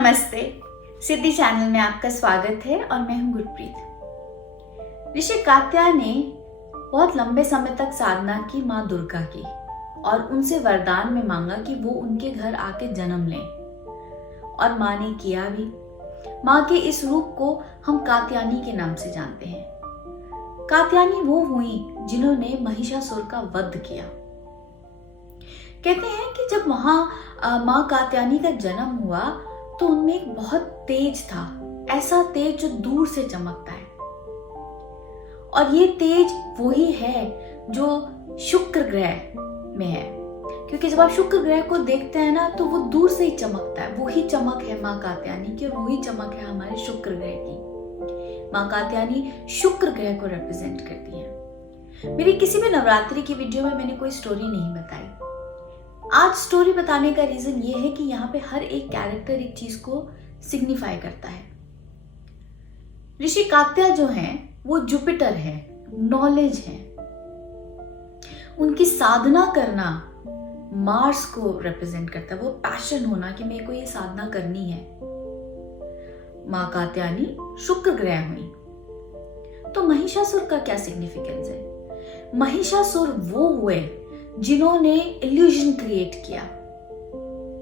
नमस्ते। सिद्धि चैनल में आपका स्वागत है और मैं हूं गुरप्रीत। ऋषि कात्यायन ने बहुत लंबे समय तक साधना की माँ दुर्गा की और उनसे वरदान में मांगा कि वो उनके घर आके जन्म लें, और माँ ने किया भी। माँ के इस रूप को हम कात्यायनी के नाम से जानते हैं। कात्यायनी वो हुई जिन्होंने महिषासुर का वध किया। कहते हैं कि जब वहां माँ कात्यायनी का जन्म हुआ तो उनमें एक बहुत तेज था, ऐसा तेज जो दूर से चमकता है। और ये तेज वही है जो शुक्र ग्रह में है, क्योंकि जब आप शुक्र ग्रह को देखते हैं ना तो वो दूर से ही चमकता है। वही चमक है माँ कात्यायनी की और वही चमक है हमारे शुक्र ग्रह की। माँ कात्यायनी शुक्र ग्रह को रिप्रेजेंट करती है। मेरी किसी भी नवरात्रि की वीडियो में मैंने कोई स्टोरी नहीं बताई। आज स्टोरी बताने का रीजन ये है कि यहाँ पे हर एक कैरेक्टर एक चीज को सिग्निफाई करता है। ऋषि कात्या जो हैं वो जुपिटर है, नॉलेज है। उनकी साधना करना मार्स को रिप्रेजेंट करता है, वो पैशन होना कि मेरे को ये साधना करनी है। माँ कात्यायनी शुक्र ग्रह हुई। तो महिषासुर का क्या सिग्निफिकेंस है? महिषासुर वो हुए जिन्होंने इल्यूजन क्रिएट किया।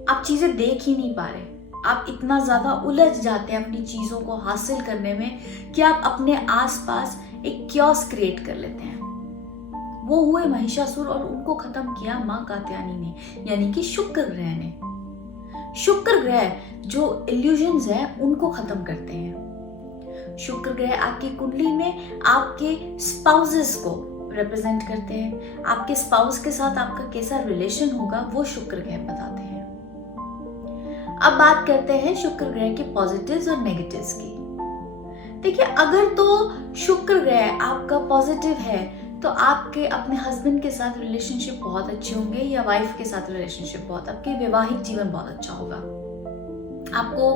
आप चीजें देख ही नहीं पा रहे, आप इतना ज्यादा उलझ जाते हैं अपनी चीजों को हासिल करने में कि आप अपने आसपास एक क्योस क्रिएट कर लेते हैं। वो हुए महिषासुर और उनको खत्म किया माँ कात्यायनी ने, यानी कि शुक्र ग्रह ने। शुक्र ग्रह जो इल्यूजन्स है उनको खत्म करते हैं। शुक्र ग्रह आपकी कुंडली में आपके स्पाउसेस को रिप्रेजेंट करते हैं। आपके स्पाउस के साथ आपका कैसा रिलेशन होगा वो शुक्र ग्रह बताते हैं। अब बात करते हैं शुक्र ग्रह के पॉजिटिव्स और नेगेटिव्स की। देखिए, अगर तो शुक्र ग्रह आपका पॉजिटिव है तो आपके अपने हस्बैंड के साथ रिलेशनशिप बहुत अच्छे होंगे, या वाइफ के साथ रिलेशनशिप बहुत, आपके वैवाहिक जीवन बहुत अच्छा होगा। आपको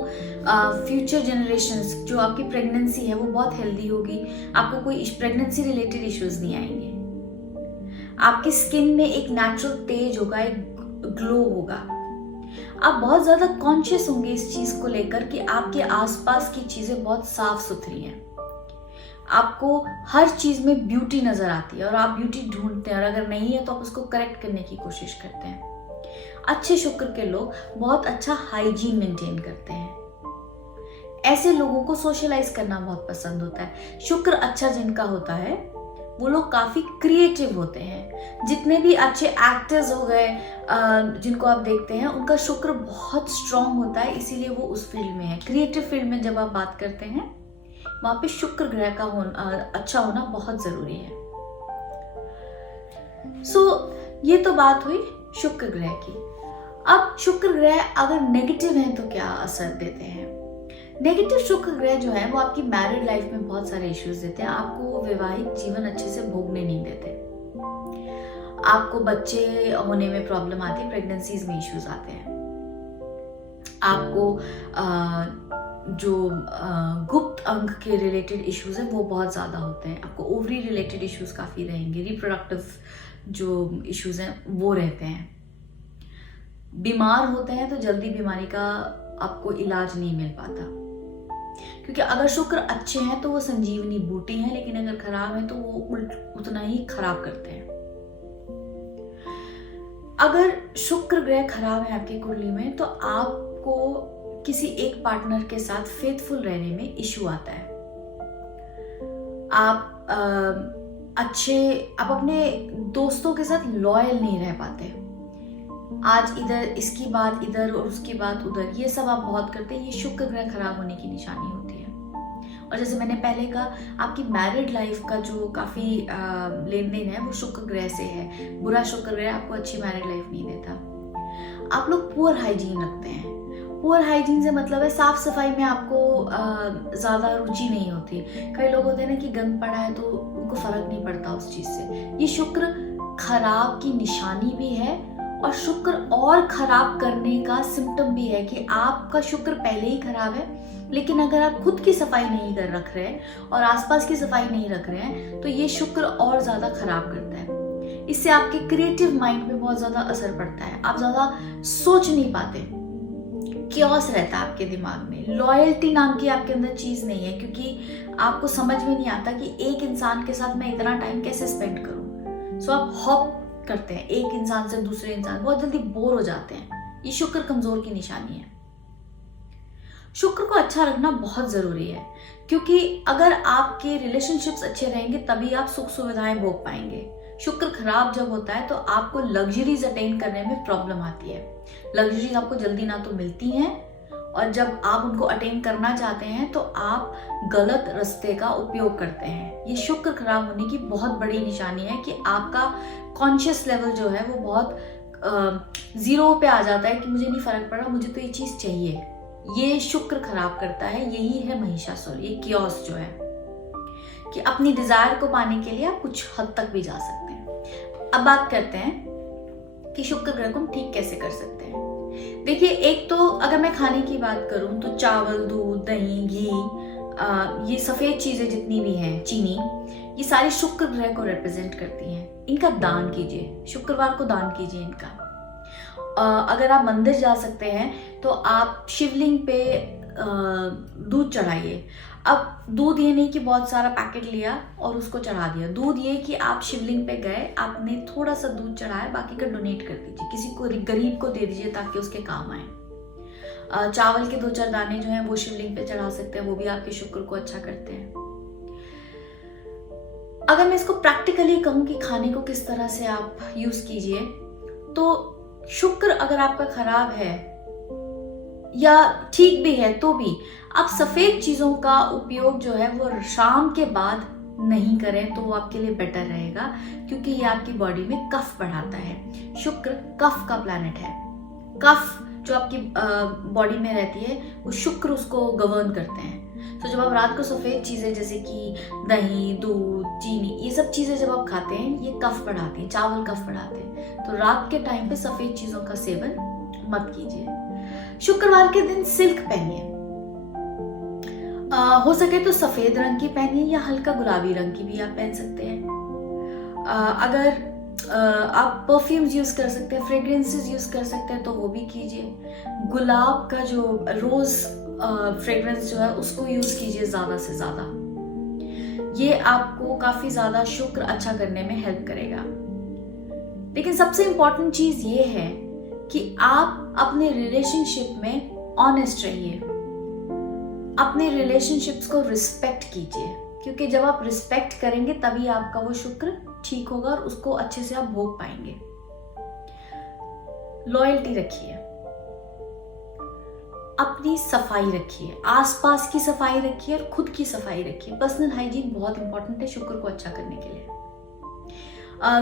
फ्यूचर जनरेशंस, जो आपकी प्रेगनेंसी है वो बहुत हेल्दी होगी। आपको कोई प्रेगनेंसी रिलेटेड इश्यूज नहीं आएंगे। आपकी स्किन में एक नेचुरल तेज होगा, एक ग्लो होगा। आप बहुत ज्यादा कॉन्शियस होंगे इस चीज को लेकर कि आपके आसपास की चीजें बहुत साफ सुथरी हैं। आपको हर चीज में ब्यूटी नजर आती है और आप ब्यूटी ढूंढते हैं, और अगर नहीं है तो आप उसको करेक्ट करने की कोशिश करते हैं। अच्छे शुक्र के लोग बहुत अच्छा हाइजीन मेंटेन करते हैं। ऐसे लोगों को सोशलाइज करना बहुत पसंद होता है। शुक्र अच्छा जिनका होता है वो लोग काफी क्रिएटिव होते हैं। जितने भी अच्छे एक्टर्स हो गए जिनको आप देखते हैं, उनका शुक्र बहुत स्ट्रांग होता है, इसीलिए वो उस फील्ड में है। क्रिएटिव फील्ड में जब आप बात करते हैं वहां पे शुक्र ग्रह का अच्छा होना बहुत जरूरी है। ये तो बात हुई शुक्र ग्रह की। अब शुक्र ग्रह अगर नेगेटिव है तो क्या असर देते हैं? नेगेटिव शुक्र ग्रह जो है वो आपकी मैरिड लाइफ में बहुत सारे इश्यूज देते हैं। आपको वैवाहिक जीवन अच्छे से भोगने नहीं देते। आपको बच्चे होने में प्रॉब्लम आती है, प्रेगनेंसीज में इश्यूज आते हैं। आपको जो गुप्त अंग के रिलेटेड इश्यूज हैं वो बहुत ज्यादा होते हैं। आपको ओवरी रिलेटेड इश्यूज काफी रहेंगे। रिप्रोडक्टिव जो इश्यूज हैं वो रहते हैं। बीमार होते हैं तो जल्दी बीमारी का आपको इलाज नहीं मिल पाता, क्योंकि अगर शुक्र अच्छे हैं तो वो संजीवनी बूटी हैं, लेकिन अगर खराब है तो वो उतना ही खराब करते हैं। अगर शुक्र ग्रह खराब है आपकी कुंडली में तो आपको किसी एक पार्टनर के साथ फेथफुल रहने में इश्यू आता है। आप अपने दोस्तों के साथ लॉयल नहीं रह पाते। आज इधर इसकी बात इधर और उसकी बात उधर, ये सब आप बहुत करते हैं। ये शुक्र ग्रह खराब होने की निशानी होती है। और जैसे मैंने पहले कहा, आपकी मैरिड लाइफ का जो काफी लेन देन है वो शुक्र ग्रह से है। बुरा शुक्र ग्रह आपको अच्छी मैरिड लाइफ नहीं देता। आप लोग पुअर हाइजीन रखते हैं। पुअर हाइजीन से मतलब है साफ सफाई में आपको ज्यादा रुचि नहीं होती। कई लोग होते हैं ना कि गंद पड़ा है तो उनको फर्क नहीं पड़ता उस चीज से। ये शुक्र खराब की निशानी भी है और शुक्र और खराब करने का सिम्टम भी है कि आपका शुक्र पहले ही खराब है, लेकिन अगर आप खुद की सफाई नहीं कर रख रहे हैं और आसपास की सफाई नहीं रख रहे हैं तो ये शुक्र और ज्यादा खराब करता है। इससे आपके क्रिएटिव माइंड पे बहुत ज्यादा असर पड़ता है। आप ज्यादा सोच नहीं पाते क्योस रहता है आपके दिमाग में। लॉयल्टी नाम की आपके अंदर चीज़ नहीं है, क्योंकि आपको समझ में नहीं आता कि एक इंसान के साथ मैं इतना टाइम कैसे स्पेंड करूं। सो आप हॉप करते हैं एक इंसान से दूसरे इंसान, बहुत जल्दी बोर हो जाते हैं। ये शुक्र कमजोर की निशानी है। शुक्र को अच्छा रखना बहुत जरूरी है, क्योंकि अगर आपके रिलेशनशिप्स अच्छे रहेंगे तभी आप सुख सुविधाएं भोग पाएंगे। शुक्र खराब जब होता है तो आपको लग्जरीज अटेन करने में प्रॉब्लम आती है। लग्जरी आपको जल्दी ना तो मिलती हैं, और जब आप उनको अटेन करना चाहते हैं तो आप गलत रास्ते का उपयोग करते हैं। ये शुक्र खराब होने की बहुत बड़ी निशानी है कि आपका कॉन्शियस लेवल जो है वो बहुत जीरो पे आ जाता है कि मुझे नहीं फर्क पड़ रहा, मुझे तो ये चीज चाहिए। ये शुक्र खराब करता है। यही है महिषासुर, ये कियोस जो है कि अपनी डिजायर को पाने के लिए आप कुछ हद तक भी जा सकते हैं। अब बात करते हैं कि शुक्र ग्रह को हम ठीक कैसे कर सकते हैं। देखिए, एक तो अगर मैं खाने की बात करूं तो चावल, दूध, दही, घी, ये सफेद चीजें जितनी भी हैं, चीनी, ये सारी शुक्र ग्रह को रिप्रेजेंट करती हैं। इनका दान कीजिए, शुक्रवार को दान कीजिए इनका। अगर आप मंदिर जा सकते हैं तो आप शिवलिंग पे दूध चढ़ाइए। अब दूध ये नहीं कि बहुत सारा पैकेट लिया और उसको चढ़ा दिया। दूध ये कि आप शिवलिंग पे गए, आपने थोड़ा सा दूध चढ़ाया, बाकी का डोनेट कर दीजिए, किसी को गरीब को दे दीजिए ताकि उसके काम आए। चावल के 2-4 दाने जो हैं वो शिवलिंग पे चढ़ा सकते हैं, वो भी आपके शुक्र को अच्छा करते हैं। अगर मैं इसको प्रैक्टिकली कहूँ कि खाने को किस तरह से आप यूज कीजिए, तो शुक्र अगर आपका खराब है या ठीक भी है तो भी आप सफेद चीजों का उपयोग जो है वो शाम के बाद नहीं करें तो वो आपके लिए बेटर रहेगा, क्योंकि ये आपकी बॉडी में कफ बढ़ाता है। शुक्र कफ का प्लैनेट है। कफ जो आपकी बॉडी में रहती है वो शुक्र उसको गवर्न करते हैं। तो जब आप रात को सफेद चीजें जैसे कि दही, दूध, चीनी, ये सब चीजें जब आप खाते हैं ये कफ बढ़ाती हैं, चावल कफ बढ़ाते हैं। तो रात के टाइम पे सफेद चीजों का सेवन मत कीजिए। शुक्रवार के दिन सिल्क पहनिए, हो सके तो सफेद रंग की पहनिए या हल्का गुलाबी रंग की भी आप पहन सकते हैं। अगर आप परफ्यूम्स यूज कर सकते हैं, फ्रेग्रेंसेस यूज कर सकते हैं तो वो भी कीजिए। गुलाब का जो रोज फ्रेग्रेंस जो है उसको यूज कीजिए ज्यादा से ज्यादा। ये आपको काफी ज्यादा शुक्र अच्छा करने में हेल्प करेगा। लेकिन सबसे इंपॉर्टेंट चीज ये है कि आप अपने रिलेशनशिप में ऑनेस्ट रहिए, अपने रिलेशनशिप्स को रिस्पेक्ट कीजिए, क्योंकि जब आप रिस्पेक्ट करेंगे तभी आपका वो शुक्र ठीक होगा और उसको अच्छे से आप भोग पाएंगे। लॉयल्टी रखिए, अपनी सफाई रखिए, आसपास की सफाई रखिए और खुद की सफाई रखिए। पर्सनल हाइजीन बहुत इंपॉर्टेंट है शुक्र को अच्छा करने के लिए।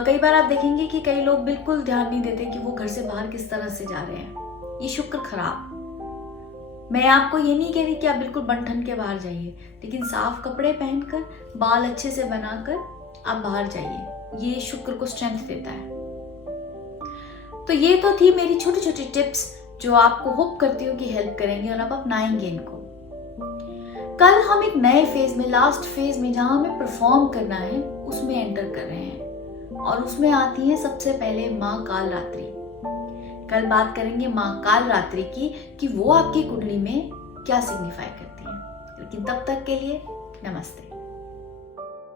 कई बार आप देखेंगे कि कई लोग बिल्कुल ध्यान नहीं देते कि वो घर से बाहर किस तरह से जा रहे हैं। ये शुक्र खराब। मैं आपको ये नहीं कह रही कि आप बिल्कुल बन ठन के बाहर जाइए, लेकिन साफ कपड़े पहनकर, बाल अच्छे से बनाकर आप बाहर जाइए। ये शुक्र को स्ट्रेंथ देता है। तो ये तो थी मेरी छोटी छोटी टिप्स जो आपको होप करती हूँ कि हेल्प करेंगे और आप अपनाएंगे इनको। कल हम एक नए फेज में, लास्ट फेज में जहां हमें परफॉर्म करना है उसमें एंटर कर रहे हैं, और उसमें आती है सबसे पहले माँ काल रात्रि। कल बात करेंगे माँ काल रात्रि की कि वो आपकी कुंडली में क्या सिग्निफाई करती है। लेकिन तब तक के लिए नमस्ते।